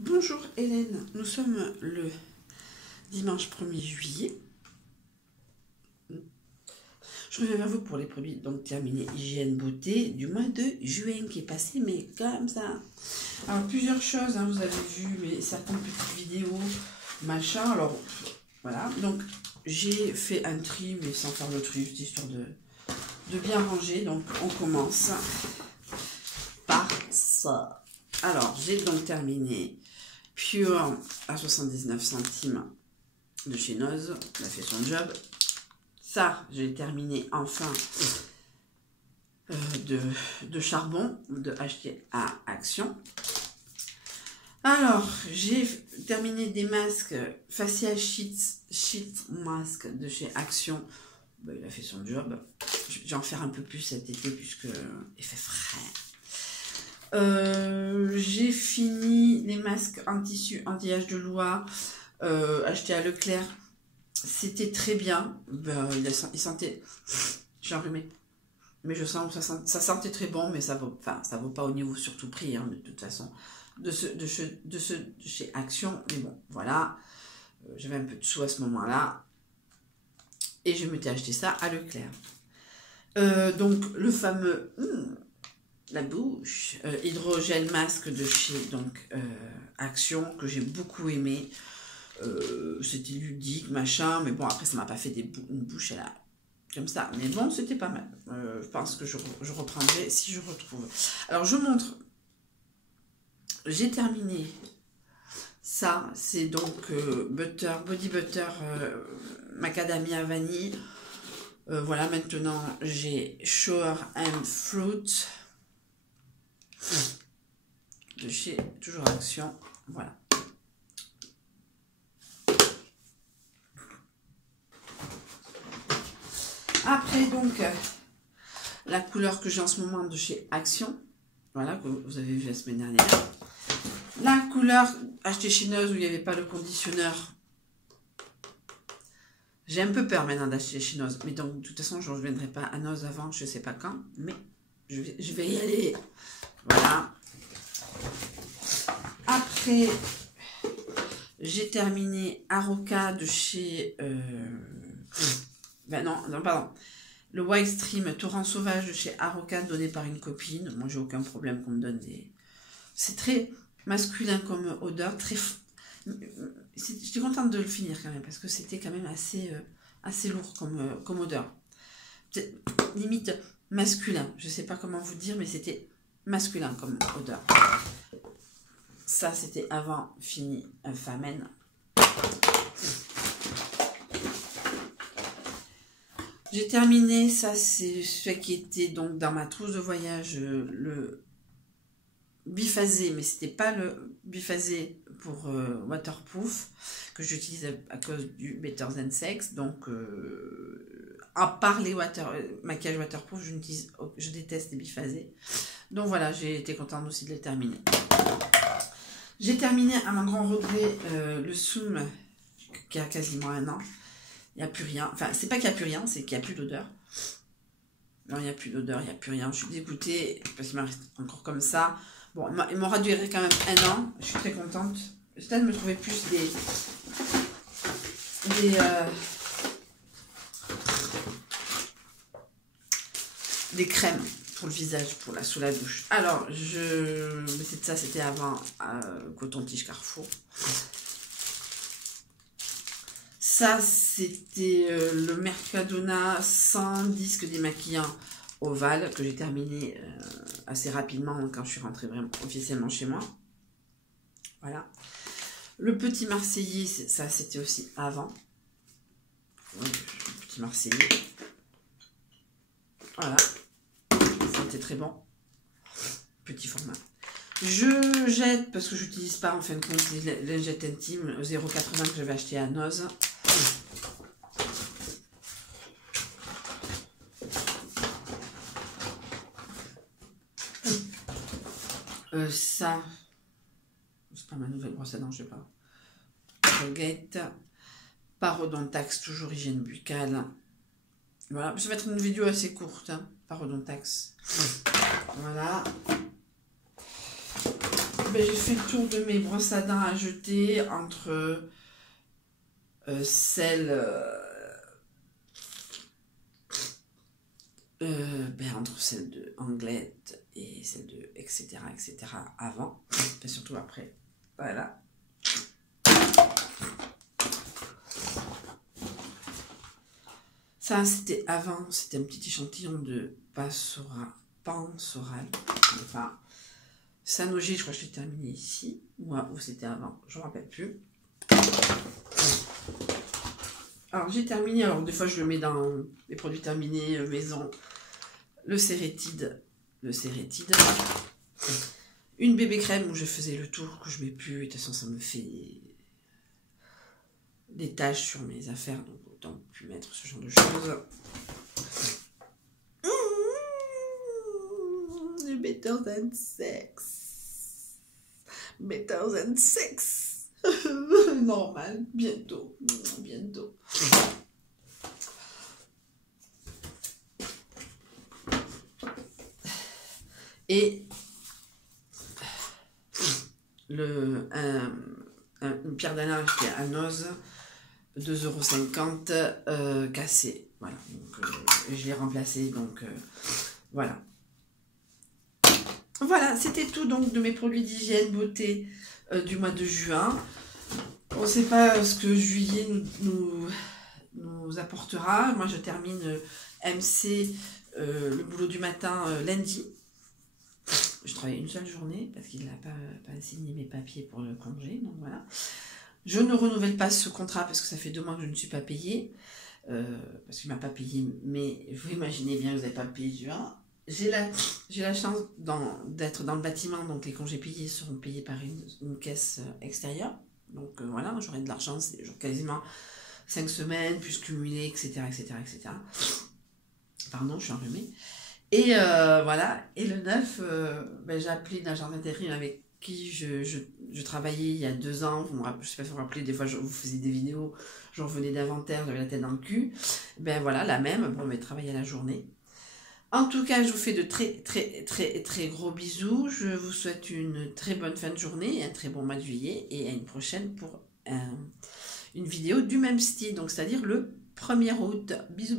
Bonjour Hélène, nous sommes le dimanche 1er juillet. Je reviens vers vous pour les produits donc terminés hygiène beauté du mois de juin qui est passé, mais comme ça. Alors plusieurs choses, hein, vous avez vu mais certaines petites vidéos, machin. Alors voilà, donc j'ai fait un tri mais sans faire le tri, juste histoire de bien ranger. Donc on commence par ça. Alors j'ai donc terminé Pure à 79 centimes de chez Noz, elle a fait son job. Ça, j'ai terminé enfin de charbon, de acheter à Action. Alors, j'ai terminé des masques Facial Sheet Mask de chez Action. Ben, il a fait son job. Je vais en faire un peu plus cet été puisque il fait frais. J'ai fini les masques en tissu anti-âge de Loire achetés à Leclerc. C'était très bien. Ben, il sentait... J'ai enrhumé. Mais je sens que ça sentait très bon, mais ça vaut pas au niveau surtout prix, hein, de toute façon, de chez Action. Mais bon, voilà. J'avais un peu de sous à ce moment-là. Et je m'étais acheté ça à Leclerc. Donc, le fameux... la bouche, hydrogel masque de chez donc Action, que j'ai beaucoup aimé. C'était ludique, machin, mais bon, après ça m'a pas fait une bouche là, comme ça, mais bon, c'était pas mal. Je pense que je reprendrai si je retrouve. Alors je montre, j'ai terminé ça, c'est donc body butter macadamia vanille. Voilà, maintenant j'ai Shower and Fruit de chez toujours Action. Voilà. Après, donc, la couleur que j'ai en ce moment de chez Action, voilà, que vous avez vu la semaine dernière. La couleur achetée chez Noz où il n'y avait pas le conditionneur. J'ai un peu peur maintenant d'acheter chez Noz, mais donc, de toute façon, je ne reviendrai pas à Noz avant, je ne sais pas quand, mais je vais y aller. Voilà. Après, j'ai terminé Aroca de chez... ben non, pardon. Le White Stream Torrent Sauvage de chez Aroca donné par une copine. Moi, j'ai aucun problème qu'on me donne des... C'est très masculin comme odeur. Très... J'étais contente de le finir quand même parce que c'était quand même assez lourd comme odeur. Limite masculin. Je sais pas comment vous dire, mais c'était masculin comme odeur. Ça, c'était avant fini Famen. J'ai terminé, ça c'est ce qui était donc dans ma trousse de voyage, le biphasé, mais c'était pas le biphasé pour waterproof que j'utilise à cause du Better Than Sex. Donc à part les maquillage waterproof, je déteste les biphasés. Donc voilà, j'ai été contente aussi de les terminer. J'ai terminé à mon grand regret le Soum qui a quasiment 1 an. Il n'y a plus rien. Enfin, c'est pas qu'il n'y a plus rien, c'est qu'il n'y a plus d'odeur. Non, il n'y a plus d'odeur, il n'y a plus rien. Je suis dégoûtée parce qu'il m'en reste encore comme ça. Bon, il m'aura duré quand même 1 an. Je suis très contente. J'essaie de me trouver plus des crèmes pour le visage, sous la douche. Alors, ça c'était avant Coton-Tige Carrefour. Ça, c'était le Mercadona sans disque démaquillant ovale que j'ai terminé assez rapidement quand je suis rentrée vraiment officiellement chez moi. Voilà. Le petit Marseillais, ça c'était aussi avant. Oui, le petit Marseillais. Voilà. C'était très bon. Petit format. Je jette, parce que je n'utilise pas en fin de compte les lingettes intimes 0,80 que j'avais acheté à Noz. Ça, c'est pas ma nouvelle brosse à dents, je sais pas. Colgate, Parodontax, toujours hygiène buccale. Voilà, ça va être une vidéo assez courte, hein, Parodontax. Voilà. ben, j'ai fait le tour de mes brosses à dents à jeter entre celles entre celle de Anglette et celle de etc avant, et surtout après. Voilà. Ça, c'était avant, c'était un petit échantillon de Pansoral. Enfin, Sanogy, je crois que je l'ai terminé ici, ou c'était avant, je ne me rappelle plus. Alors, j'ai terminé, alors des fois je le mets dans les produits terminés maison, le Cérétide, une bébé crème où je faisais le tour, que je mets plus, et de toute façon ça me fait des taches sur mes affaires, donc autant plus mettre ce genre de choses. Better than sex. Better than sex. Normal, bientôt. Et une pierre d'anneau achetée à Noz, 2,50 € cassée. Voilà, donc je l'ai remplacé, donc voilà. Voilà, c'était tout donc de mes produits d'hygiène beauté du mois de juin. On ne sait pas ce que juillet nous apportera. Moi, je termine MC, le boulot du matin, lundi. Je travaille une seule journée parce qu'il n'a pas signé mes papiers pour le congé. Donc voilà. Je ne renouvelle pas ce contrat parce que ça fait 2 mois que je ne suis pas payée. Parce qu'il ne m'a pas payé. Mais vous imaginez bien que vous n'avez pas payé juin. J'ai la chance d'être dans le bâtiment, donc les congés payés seront payés par une caisse extérieure. Donc voilà, j'aurai de l'argent, c'est quasiment 5 semaines, plus cumulé, etc. Pardon, je suis enrhumée. Et voilà, et le 9, j'ai appelé une agence d'intérim avec qui je travaillais il y a 2 ans. Je ne sais pas si vous vous rappelez, des fois je vous faisais des vidéos, je revenais d'inventaire, j'avais la tête dans le cul. Ben voilà, la même, bon, mais travailler à la journée. En tout cas, je vous fais de très gros bisous. Je vous souhaite une très bonne fin de journée, un très bon mois de juillet et à une prochaine pour une vidéo du même style, donc c'est-à-dire le 1er août. Bisous.